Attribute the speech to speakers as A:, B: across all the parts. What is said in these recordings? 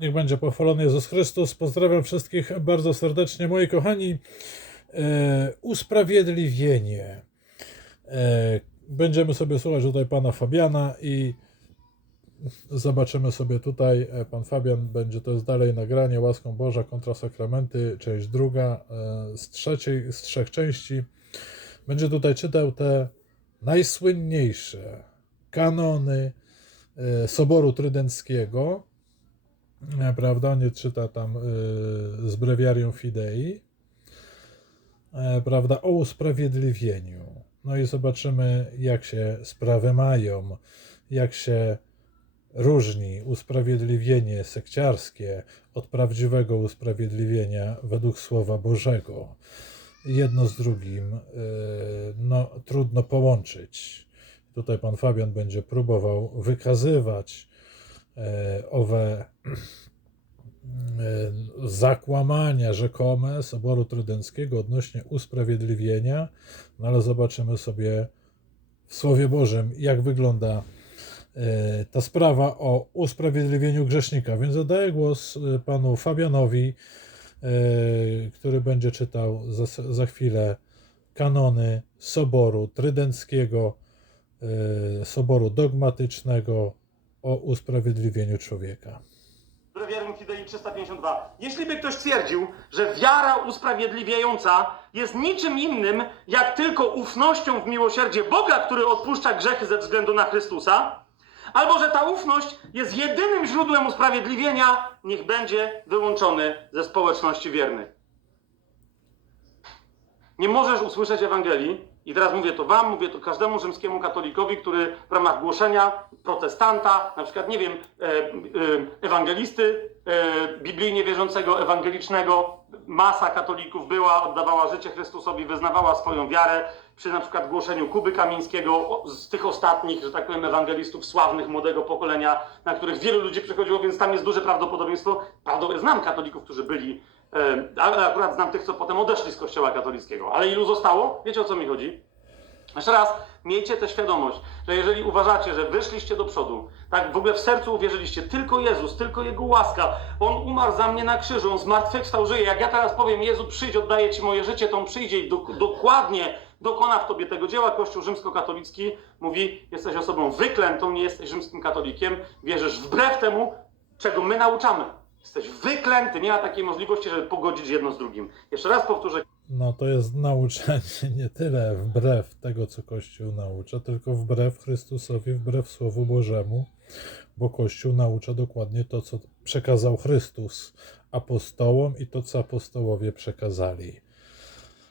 A: Niech będzie pochwalony Jezus Chrystus. Pozdrawiam wszystkich bardzo serdecznie. Moi kochani, e, usprawiedliwienie. E, będziemy sobie słuchać tutaj pana Fabiana i zobaczymy sobie tutaj. e, Pan Fabian będzie, to jest dalej nagranie Łaską Boża kontra sakramenty, część druga z trzeciej, z trzech części. Będzie tutaj czytał te najsłynniejsze kanony Soboru Trydenckiego prawda? Nie czyta tam y, z brewiarium Fidei, e, prawda? O usprawiedliwieniu. No i zobaczymy, jak się sprawy mają, jak się różni usprawiedliwienie sekciarskie od prawdziwego usprawiedliwienia według Słowa Bożego. Jedno z drugim y, no, trudno połączyć. Tutaj pan Fabian będzie próbował wykazywać e, owe e, zakłamania rzekome Soboru Trydenckiego odnośnie usprawiedliwienia, no ale zobaczymy sobie w Słowie Bożym, jak wygląda e, ta sprawa o usprawiedliwieniu grzesznika. Więc oddaję głos e, panu Fabianowi, e, który będzie czytał za, za chwilę kanony Soboru Trydenckiego, e, Soboru Dogmatycznego o usprawiedliwieniu człowieka.
B: Breviarium Fidei 352. Jeśli by ktoś twierdził, że wiara usprawiedliwiająca jest niczym innym, jak tylko ufnością w miłosierdzie Boga, który odpuszcza grzechy ze względu na Chrystusa, albo że ta ufność jest jedynym źródłem usprawiedliwienia, niech będzie wyłączony ze społeczności wiernych. Nie możesz usłyszeć Ewangelii, i teraz mówię to wam, mówię to każdemu rzymskiemu katolikowi, który w ramach głoszenia protestanta, na przykład, nie wiem, e, e, ewangelisty e, biblijnie wierzącego, ewangelicznego, masa katolików była, oddawała życie Chrystusowi, wyznawała swoją wiarę przy na przykład głoszeniu Kuby Kamińskiego, z tych ostatnich, że tak powiem, ewangelistów sławnych młodego pokolenia, na których wielu ludzi przychodziło, więc tam jest duże prawdopodobieństwo. Prawdopodobnie znam katolików, którzy byli Ale akurat znam tych, co potem odeszli z kościoła katolickiego. Ale ilu zostało? Wiecie o co mi chodzi? Jeszcze raz, miejcie tę świadomość, że jeżeli uważacie, że wyszliście do przodu, tak w ogóle w sercu uwierzyliście, tylko Jezus, tylko Jego łaska, On umarł za mnie na krzyżu, On zmartwychwstał, żyje. Jak ja teraz powiem, Jezu, przyjdź, oddaję Ci moje życie, to On przyjdzie i do, dokładnie dokona w Tobie tego dzieła. Kościół rzymskokatolicki mówi, jesteś osobą wyklętą, nie jesteś rzymskim katolikiem, wierzysz wbrew temu, czego my nauczamy. Jesteś wyklęty, nie ma takiej możliwości, żeby pogodzić jedno z drugim. Jeszcze raz powtórzę,
A: No to jest nauczanie nie tyle wbrew tego, co Kościół naucza, tylko wbrew Chrystusowi, wbrew Słowu Bożemu, bo Kościół naucza dokładnie to, co przekazał Chrystus apostołom i to, co apostołowie przekazali.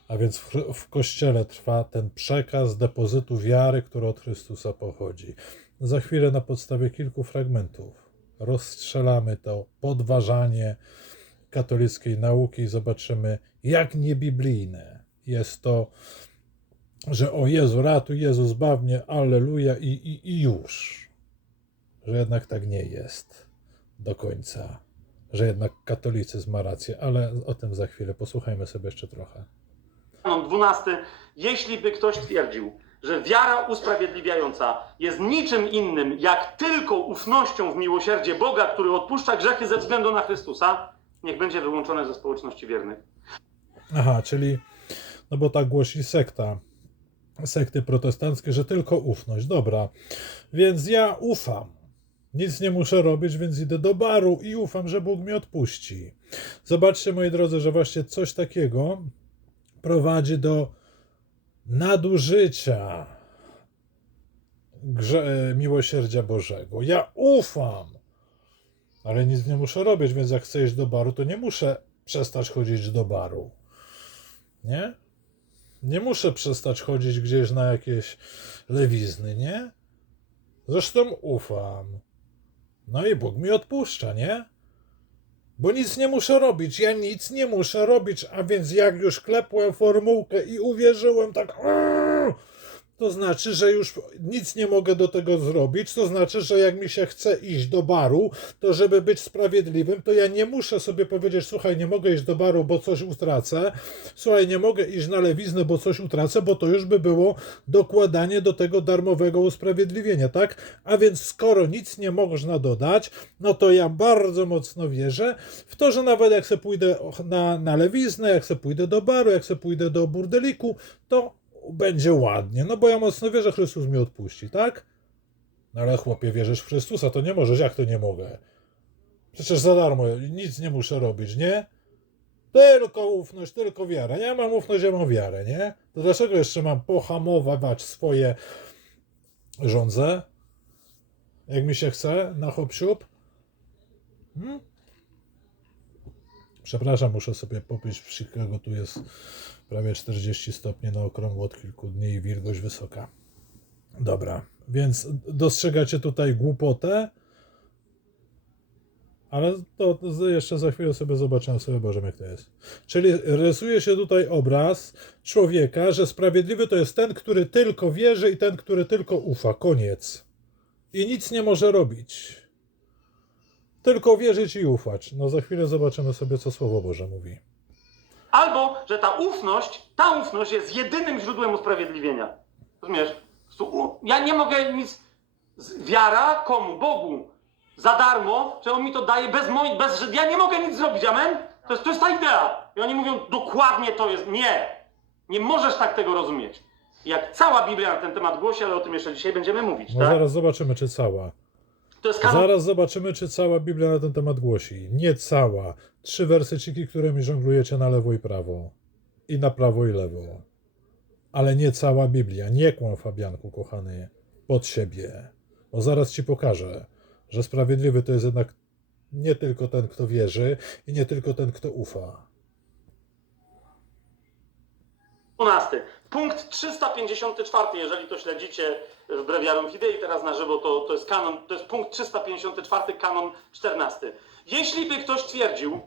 A: A więc w, w Kościele trwa ten przekaz depozytu wiary, który od Chrystusa pochodzi. Za chwilę na podstawie kilku fragmentów rozstrzelamy to podważanie katolickiej nauki i zobaczymy, jak niebiblijne jest to, że o Jezu ratuj, Jezu zbaw mnie, alleluja i, i, i już. Że jednak tak nie jest do końca. Że jednak katolicyzm ma rację, ale o tym za chwilę. Posłuchajmy sobie jeszcze trochę.
B: Kanon 12. Jeśli by ktoś twierdził, że wiara usprawiedliwiająca jest niczym innym, jak tylko ufnością w miłosierdzie Boga, który odpuszcza grzechy ze względu na Chrystusa, niech będzie wyłączone ze społeczności wiernych.
A: Aha, czyli, no bo tak głosi sekta, sekty protestanckie, że tylko ufność. Dobra, więc ja ufam. Nic nie muszę robić, więc idę do baru i ufam, że Bóg mi odpuści. Zobaczcie, moi drodzy, że właśnie coś takiego prowadzi do nadużycia grze, miłosierdzia Bożego. Ja ufam, ale nic nie muszę robić, więc jak chcę iść do baru, to nie muszę przestać chodzić do baru. Nie? Nie muszę przestać chodzić gdzieś na jakieś lewizny, nie? Zresztą ufam. No i Bóg mi odpuszcza, nie? Bo nic nie muszę robić, ja nic nie muszę robić, a więc jak już klepłem formułkę i uwierzyłem tak, to znaczy, że już nic nie mogę do tego zrobić. To znaczy, że jak mi się chce iść do baru, to żeby być sprawiedliwym, to ja nie muszę sobie powiedzieć: Słuchaj, nie mogę iść do baru, bo coś utracę. Słuchaj, nie mogę iść na lewiznę, bo coś utracę, bo to już by było dokładanie do tego darmowego usprawiedliwienia, tak? A więc skoro nic nie można dodać, no to ja bardzo mocno wierzę w to, że nawet jak se pójdę na, na lewiznę, jak se pójdę do baru, jak se pójdę do burdeliku, to będzie ładnie. No bo ja mocno wierzę, że Chrystus mi odpuści, tak? No ale chłopie, wierzysz w Chrystusa, to nie możesz. Jak to nie mogę? Przecież za darmo nic nie muszę robić, nie? Tylko ufność, tylko wiara. Ja mam ufność, ja mam wiarę, nie? To dlaczego jeszcze mam pohamować swoje żądze? Jak mi się chce, na hop siup? Hmm? Przepraszam, muszę sobie popić w Chicago. Tu jest prawie 40 stopni na okrągło od kilku dni i wilgoć wysoka. Dobra, więc dostrzegacie tutaj głupotę, ale to jeszcze za chwilę sobie zobaczymy, sobie zobaczymy, jak to jest. Czyli rysuje się tutaj obraz człowieka, że sprawiedliwy to jest ten, który tylko wierzy i ten, który tylko ufa. Koniec. I nic nie może robić. Tylko wierzyć i ufać. No za chwilę zobaczymy sobie, co Słowo Boże mówi.
B: Albo, że ta ufność, ta ufność jest jedynym źródłem usprawiedliwienia. Rozumiesz? Ja nie mogę nic. Wiara komu? Bogu. Za darmo, że on mi to daje bez mojej. Bez, że ja nie mogę nic zrobić, amen? To jest, to jest ta idea. I oni mówią, dokładnie to jest. Nie. Nie możesz tak tego rozumieć. Jak cała Biblia na ten temat głosi, ale o tym jeszcze dzisiaj będziemy mówić,
A: No
B: tak?
A: zaraz zobaczymy, czy cała.
B: Kanon.
A: Zaraz zobaczymy, czy cała Biblia na ten temat głosi. Nie cała. Trzy wersyciki, którymi żonglujecie na lewo i prawo. I na prawo i lewo. Ale nie cała Biblia. Nie kłam, Fabianku, kochany, pod siebie. Bo zaraz ci pokażę, że sprawiedliwy to jest jednak nie tylko ten, kto wierzy i nie tylko ten, kto ufa.
B: 12. Punkt 354, jeżeli to śledzicie w Breviarum Fidei teraz na żywo, to, to jest kanon, to jest punkt 354, kanon 14. Jeśli by ktoś twierdził,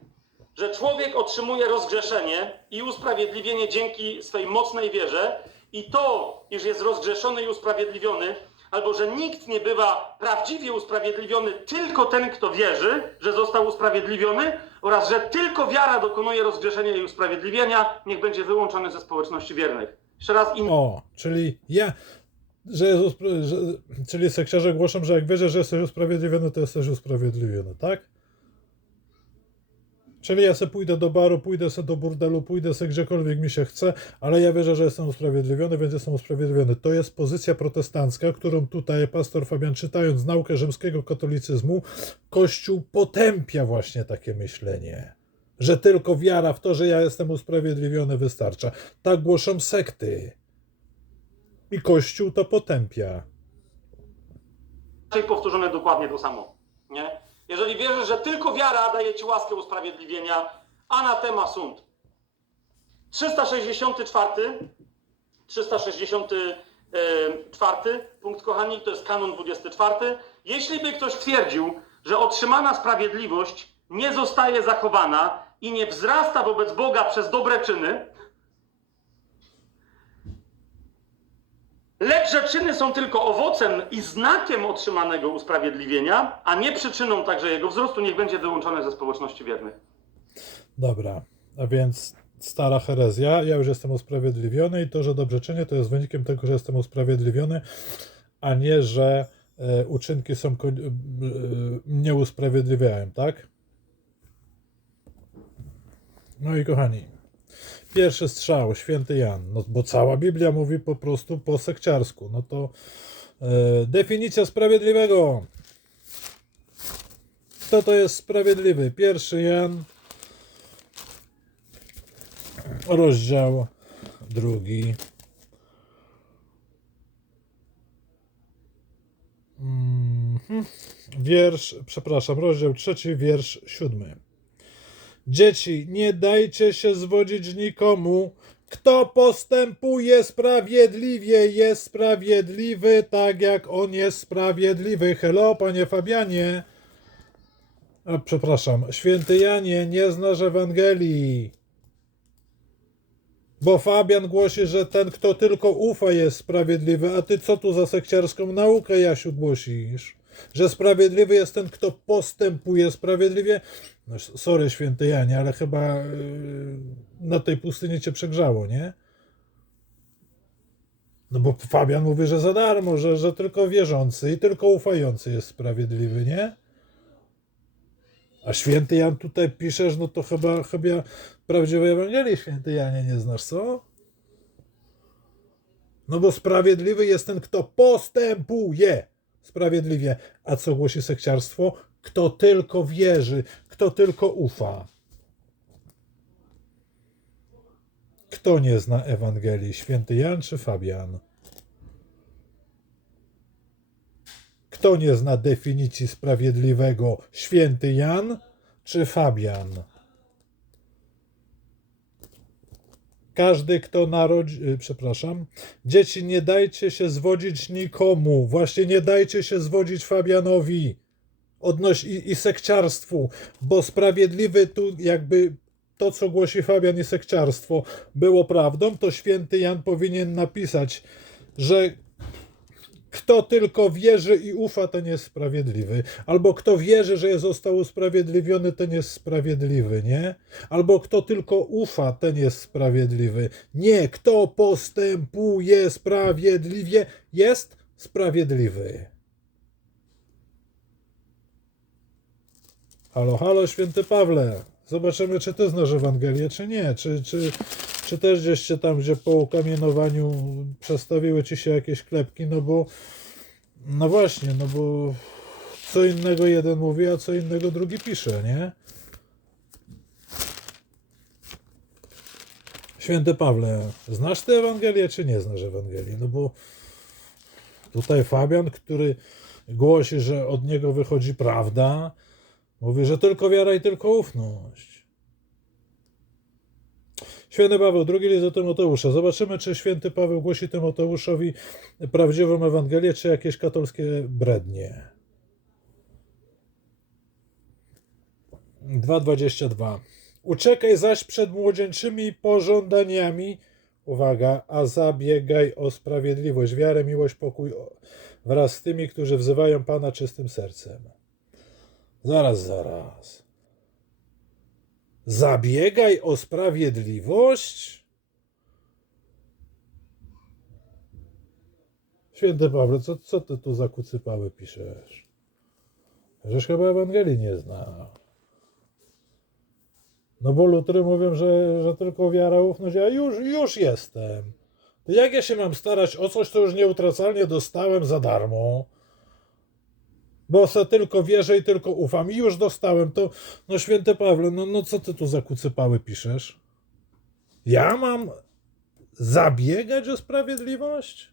B: że człowiek otrzymuje rozgrzeszenie i usprawiedliwienie dzięki swej mocnej wierze i to, iż jest rozgrzeszony i usprawiedliwiony, albo że nikt nie bywa prawdziwie usprawiedliwiony, tylko ten, kto wierzy, że został usprawiedliwiony, oraz że tylko wiara dokonuje rozgrzeszenia i usprawiedliwienia, niech będzie wyłączony ze społeczności wiernych. Jeszcze raz in...
A: O, czyli ja, że Jezus, że, czyli sekciarze głoszą, że jak wierzę, że jesteś usprawiedliwiony, to jesteś usprawiedliwiony, tak? Czyli ja se pójdę do baru, pójdę se do burdelu, pójdę se gdziekolwiek mi się chce, ale ja wierzę, że jestem usprawiedliwiony, więc jestem usprawiedliwiony. To jest pozycja protestancka, którą tutaj pastor Fabian, czytając naukę rzymskiego katolicyzmu, Kościół potępia właśnie takie myślenie. Że tylko wiara w to, że ja jestem usprawiedliwiony, wystarcza. Tak głoszą sekty. I Kościół to potępia.
B: powtórzone dokładnie to samo. Nie? Jeżeli wierzysz, że tylko wiara daje ci łaskę usprawiedliwienia, anatema sąd. 364, 364 punkt, kochani, to jest kanon 24. Jeśli by ktoś twierdził, że otrzymana sprawiedliwość nie zostaje zachowana i nie wzrasta wobec Boga przez dobre czyny, Lecz że czyny są tylko owocem i znakiem otrzymanego usprawiedliwienia, a nie przyczyną także jego wzrostu, niech będzie wyłączone ze społeczności wiernych.
A: Dobra, a więc stara herezja, ja już jestem usprawiedliwiony i to, że dobrze czynię, to jest wynikiem tego, że jestem usprawiedliwiony, a nie, że e, uczynki są e, e, mnie usprawiedliwiają, tak? No i kochani, pierwszy strzał, święty Jan, no bo cała Biblia mówi po prostu po sekciarsku, no to e, definicja sprawiedliwego. Kto to jest sprawiedliwy? Pierwszy Jan, rozdział drugi. Mhm. Wiersz, przepraszam, rozdział trzeci, wiersz siódmy. Dzieci, nie dajcie się zwodzić nikomu. Kto postępuje sprawiedliwie, jest sprawiedliwy, tak jak on jest sprawiedliwy. Hello, panie Fabianie. A, przepraszam, święty Janie, nie znasz Ewangelii. Bo Fabian głosi, że ten, kto tylko ufa, jest sprawiedliwy, a ty co tu za sekciarską naukę, Jasiu, głosisz? Że sprawiedliwy jest ten, kto postępuje sprawiedliwie? No, sorry, święty Janie, ale chyba yy, na tej pustyni cię przegrzało, nie? No bo Fabian mówi, że za darmo, że, że tylko wierzący i tylko ufający jest sprawiedliwy, nie? A święty Jan tutaj piszesz, no to chyba, chyba prawdziwej Ewangelii święty Janie nie znasz, co? No bo sprawiedliwy jest ten, kto postępuje sprawiedliwie. A co głosi sekciarstwo? Kto tylko wierzy, kto tylko ufa. Kto nie zna Ewangelii? Święty Jan czy Fabian? Kto nie zna definicji sprawiedliwego? Święty Jan czy Fabian? Każdy, kto narodzi, y, przepraszam, dzieci, nie dajcie się zwodzić nikomu. Właśnie nie dajcie się zwodzić Fabianowi odnoś i, i sekciarstwu, bo sprawiedliwy tu jakby to, co głosi Fabian i sekciarstwo było prawdą, to święty Jan powinien napisać, że kto tylko wierzy i ufa, ten jest sprawiedliwy. Albo kto wierzy, że został usprawiedliwiony, ten jest sprawiedliwy, nie? Albo kto tylko ufa, ten jest sprawiedliwy. Nie, kto postępuje sprawiedliwie, jest sprawiedliwy. Halo, halo, święty Pawle. Zobaczymy, czy ty znasz Ewangelię, czy nie. Czy, czy, czy też gdzieś się tam, gdzie po ukamienowaniu przestawiły ci się jakieś klepki, no bo no właśnie, no bo co innego jeden mówi, a co innego drugi pisze, nie? Święty Pawle, znasz tę Ewangelię, czy nie znasz Ewangelii? No bo tutaj Fabian, który głosi, że od niego wychodzi prawda, mówi, że tylko wiara i tylko ufność. Święty Paweł, drugi list do Tymoteusza. Zobaczymy, czy święty Paweł głosi Tymoteuszowi prawdziwą Ewangelię, czy jakieś katolickie brednie. 2,22. Uczekaj zaś przed młodzieńczymi pożądaniami, uwaga, a zabiegaj o sprawiedliwość, wiarę, miłość, pokój wraz z tymi, którzy wzywają Pana czystym sercem. Zaraz, zaraz. Zabiegaj o sprawiedliwość? Święty Pawle, co, co ty tu za kucypały piszesz? Żeś chyba Ewangelii nie zna. No bo lutry mówią, że, że tylko wiara, ufność, a już, już jestem. To jak ja się mam starać o coś, co już nieutracalnie dostałem za darmo? Bo se tylko wierzę i tylko ufam i już dostałem, to no święty Pawle, no, no co ty tu za kucypały piszesz? Ja mam zabiegać o sprawiedliwość?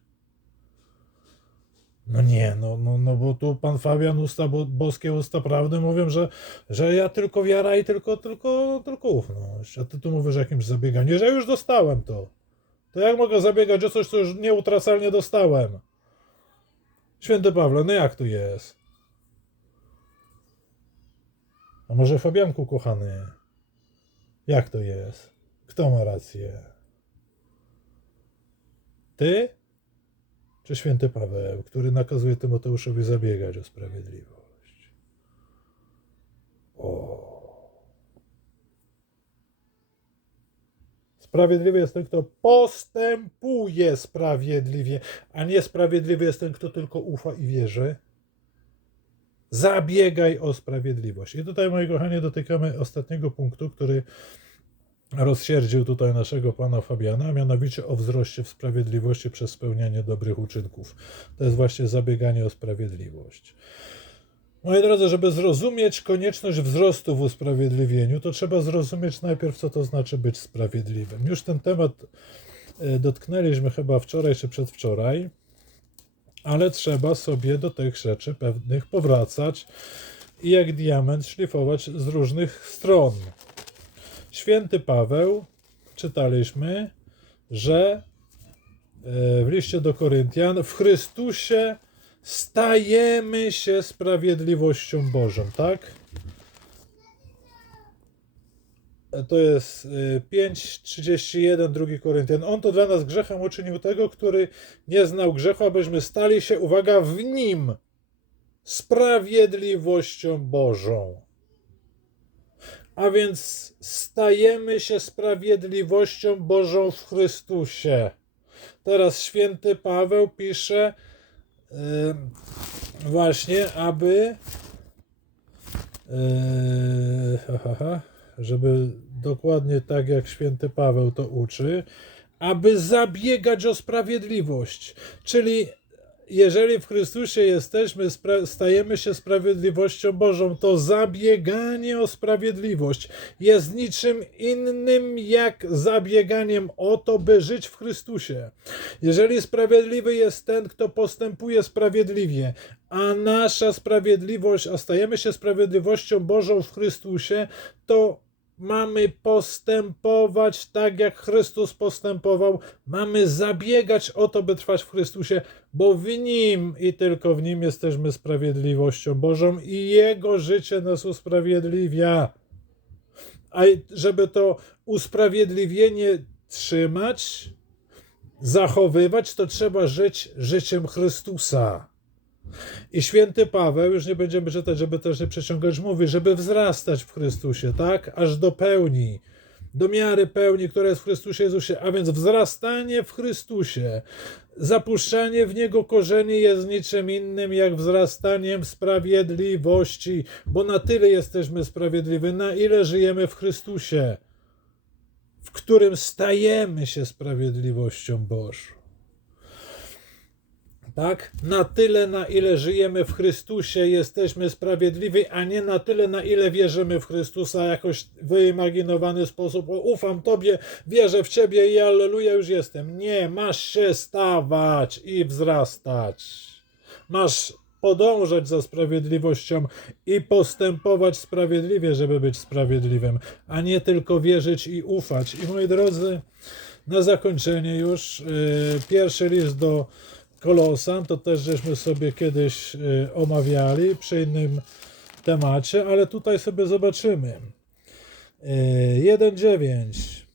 A: No nie, no, no, no bo tu pan Fabian, usta bo, boskie usta prawdy mówią, że, że ja tylko wiara i tylko, tylko, tylko ufność. A ty tu mówisz o jakimś zabieganiu, że już dostałem to. To jak mogę zabiegać o coś, co już nieutracalnie dostałem? Święty Pawle, no jak tu jest? A może Fabianku kochany? Jak to jest? Kto ma rację? Ty? Czy święty Paweł, który nakazuje Tymoteuszowi zabiegać o sprawiedliwość? O. Sprawiedliwy jest ten, kto postępuje sprawiedliwie, a nie sprawiedliwy jest ten, kto tylko ufa i wierzy. Zabiegaj o sprawiedliwość. I tutaj, moi kochani, dotykamy ostatniego punktu, który rozsierdził tutaj naszego pana Fabiana, a mianowicie o wzroście w sprawiedliwości przez spełnianie dobrych uczynków. To jest właśnie zabieganie o sprawiedliwość. Moi drodzy, żeby zrozumieć konieczność wzrostu w usprawiedliwieniu, to trzeba zrozumieć najpierw, co to znaczy być sprawiedliwym. Już ten temat e, dotknęliśmy chyba wczoraj czy przedwczoraj, ale trzeba sobie do tych rzeczy pewnych powracać i jak diament szlifować z różnych stron. Święty Paweł, czytaliśmy, że e, w liście do Koryntian w Chrystusie stajemy się sprawiedliwością Bożą, tak? To jest y, 5:31 2 Koryntian. On to dla nas grzechem uczynił tego, który nie znał grzechu, abyśmy stali się, uwaga, w nim sprawiedliwością Bożą. A więc stajemy się sprawiedliwością Bożą w Chrystusie. Teraz święty Paweł pisze y, właśnie, aby Eee, ha, ha, ha, żeby dokładnie tak jak święty Paweł to uczy, aby zabiegać o sprawiedliwość. Czyli jeżeli w Chrystusie jesteśmy, stajemy się sprawiedliwością Bożą, to zabieganie o sprawiedliwość jest niczym innym jak zabieganiem o to, by żyć w Chrystusie. Jeżeli sprawiedliwy jest ten, kto postępuje sprawiedliwie, a nasza sprawiedliwość, a stajemy się sprawiedliwością Bożą w Chrystusie, to mamy postępować tak, jak Chrystus postępował. Mamy zabiegać o to, by trwać w Chrystusie, bo w Nim i tylko w Nim jesteśmy sprawiedliwością Bożą i Jego życie nas usprawiedliwia. A żeby to usprawiedliwienie trzymać, zachowywać, to trzeba żyć życiem Chrystusa. I święty Paweł, już nie będziemy czytać, żeby też nie przeciągać, mówi, żeby wzrastać w Chrystusie, tak? Aż do pełni, do miary pełni, która jest w Chrystusie Jezusie. A więc wzrastanie w Chrystusie, zapuszczanie w Niego korzeni jest niczym innym jak wzrastaniem sprawiedliwości, bo na tyle jesteśmy sprawiedliwi, na ile żyjemy w Chrystusie, w którym stajemy się sprawiedliwością Bożą tak? Na tyle, na ile żyjemy w Chrystusie, jesteśmy sprawiedliwi, a nie na tyle, na ile wierzymy w Chrystusa jakoś wyimaginowany sposób. O, ufam Tobie, wierzę w Ciebie i alleluja, już jestem. Nie, masz się stawać i wzrastać. Masz podążać za sprawiedliwością i postępować sprawiedliwie, żeby być sprawiedliwym, a nie tylko wierzyć i ufać. I moi drodzy, na zakończenie już yy, pierwszy list do Kolosan, to też żeśmy sobie kiedyś y, omawiali przy innym temacie, ale tutaj sobie zobaczymy. Y, 1.9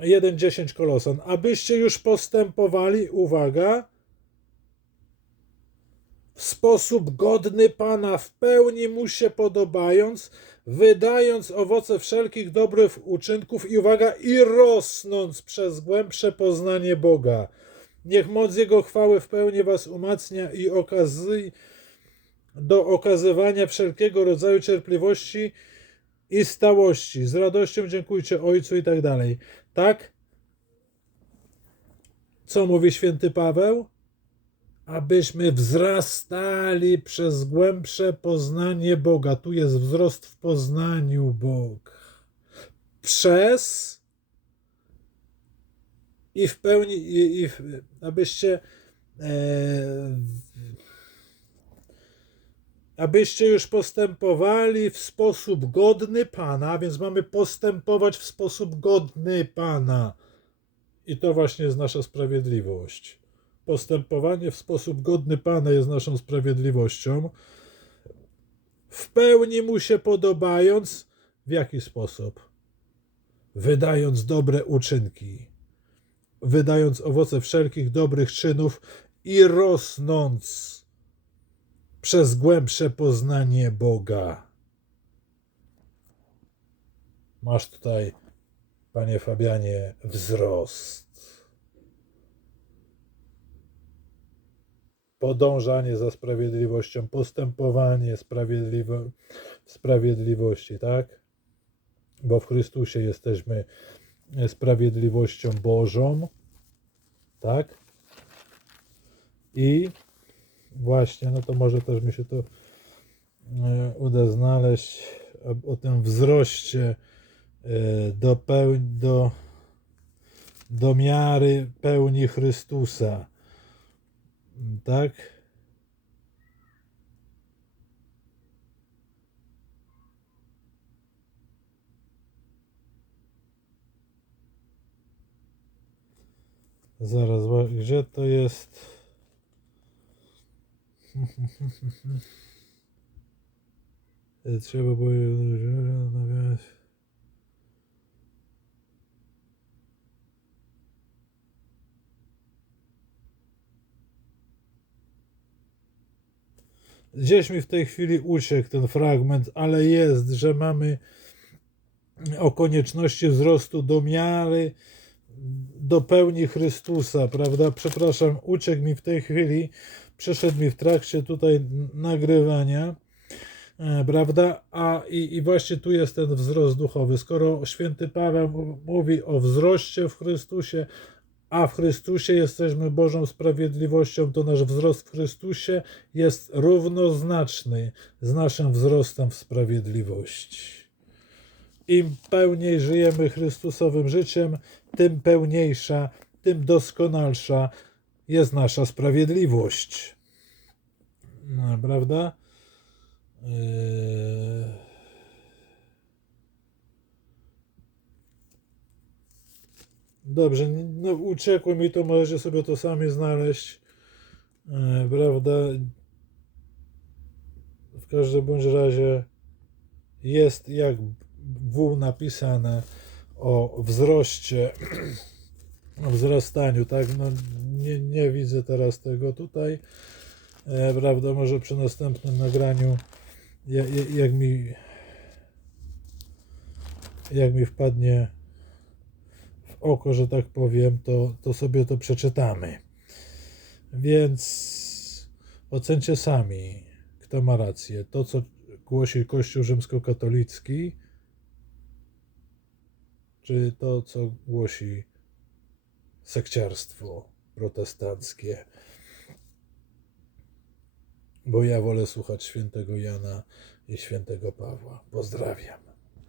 A: 1.10 Kolosan. Abyście już postępowali, uwaga, w sposób godny Pana, w pełni mu się podobając, wydając owoce wszelkich dobrych uczynków i uwaga, i rosnąc przez głębsze poznanie Boga. Niech moc Jego chwały w pełni Was umacnia i do okazywania wszelkiego rodzaju cierpliwości i stałości. Z radością dziękujcie Ojcu i tak dalej. Tak? Co mówi święty Paweł? Abyśmy wzrastali przez głębsze poznanie Boga. Tu jest wzrost w poznaniu Boga. Przez i w pełni, i, i w, abyście e, abyście już postępowali w sposób godny Pana, więc mamy postępować w sposób godny Pana. I to właśnie jest nasza sprawiedliwość. Postępowanie w sposób godny Pana jest naszą sprawiedliwością. W pełni mu się podobając, w jaki sposób? Wydając dobre uczynki wydając owoce wszelkich dobrych czynów i rosnąc przez głębsze poznanie Boga. Masz tutaj, panie Fabianie, wzrost. Podążanie za sprawiedliwością, postępowanie sprawiedliwo, w sprawiedliwości, tak? Bo w Chrystusie jesteśmy sprawiedliwością Bożą, tak? I właśnie, no to może też mi się to e, uda znaleźć o, o tym wzroście e, do, do, do miary pełni Chrystusa, tak? Zaraz, gdzie to jest? E, trzeba było nawiać. Gdzieś mi w tej chwili uciekł ten fragment, ale jest, że mamy o konieczności wzrostu do miary do pełni Chrystusa, prawda? Przepraszam, uciekł mi w tej chwili, przyszedł mi w trakcie tutaj nagrywania, e, prawda? A i, i właśnie tu jest ten wzrost duchowy. Skoro święty Paweł mówi o wzroście w Chrystusie, a w Chrystusie jesteśmy Bożą sprawiedliwością, to nasz wzrost w Chrystusie jest równoznaczny z naszym wzrostem w sprawiedliwości. Im pełniej żyjemy Chrystusowym życiem, tym pełniejsza, tym doskonalsza jest nasza sprawiedliwość. No, prawda? Yy... Dobrze, no uciekło mi to, możecie sobie to sami znaleźć. Yy, prawda? W każdym bądź razie jest jak W napisane o wzroście, o wzrastaniu, tak? No, nie, nie widzę teraz tego tutaj. E, prawda, może przy następnym nagraniu, jak, mi jak mi wpadnie w oko, że tak powiem, to, to sobie to przeczytamy. Więc ocencie sami, kto ma rację. To, co głosi Kościół rzymskokatolicki, czy to, co głosi sekciarstwo protestanckie. Bo ja wolę słuchać świętego Jana i świętego Pawła. Pozdrawiam.